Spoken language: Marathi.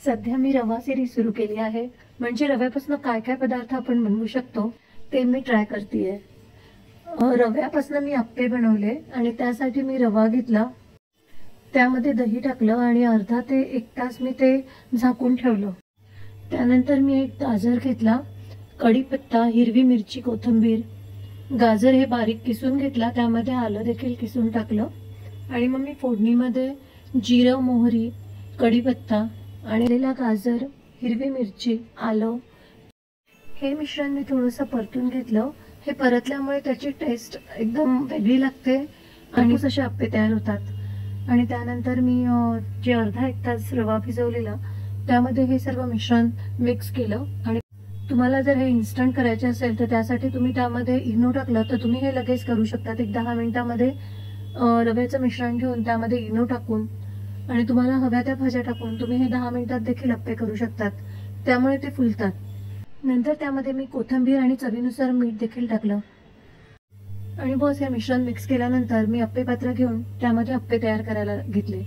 सध्या मी रवा सिरीज सुरू केली आहे, म्हणजे रव्यापासून काय काय पदार्थ आपण बनवू शकतो ते मी ट्राय करतेय। रव्यापासून मी अप्पे बनवले आणि त्यासाठी मी रवा घेतला, त्यामध्ये दही टाकलं आणि अर्धा ते 1 तास मी ते झाकून ठेवलं। त्यानंतर मी एक गाजर घेतला, कढीपत्ता, हिरवी मिरची, कोथिंबीर, गाजर हे बारीक किसून घेतला, त्यामध्ये आलं देखील किसून टाकलं आणि मग मी फोडणीमध्ये जिरं, मोहरी, कढीपत्ता आणि गाजर, हिरवी मिरची, आलं हे मिश्रण मी थोडंसं परतून घेतलं। हे परतल्यामुळे त्याची टेस्ट एकदम वेगळी लागते आणि असे अप्पे तयार होतात। आणि त्यानंतर मी जे अर्धा 1 तास रवा भिजवलेला त्यामध्ये हे सर्व मिश्रण मिक्स केलं। आणि तुम्हाला जर हे इन्स्टंट करायचे असेल तर त्यासाठी तुम्ही त्यामध्ये इनो टाकलं तर तुम्ही हे लगेच करू शकता। 10 मिनिटांमध्ये रव्याचं मिश्रण घेऊन त्यामध्ये इनो टाकून आणि तुम्हाला हव्या त्या भाज्या टाकून तुम्ही हे 10 मिनिटात देखील अप्पे करू शकतात, त्यामुळे ते फुलतात। नंतर त्यामध्ये मी कोथिंबीर आणि चवीनुसार मीठ देखील टाकलं आणि बस हे मिश्रण मिक्स केल्यानंतर मी अप्पे पात्र घेऊन त्यामध्ये अप्पे तयार करायला घेतले।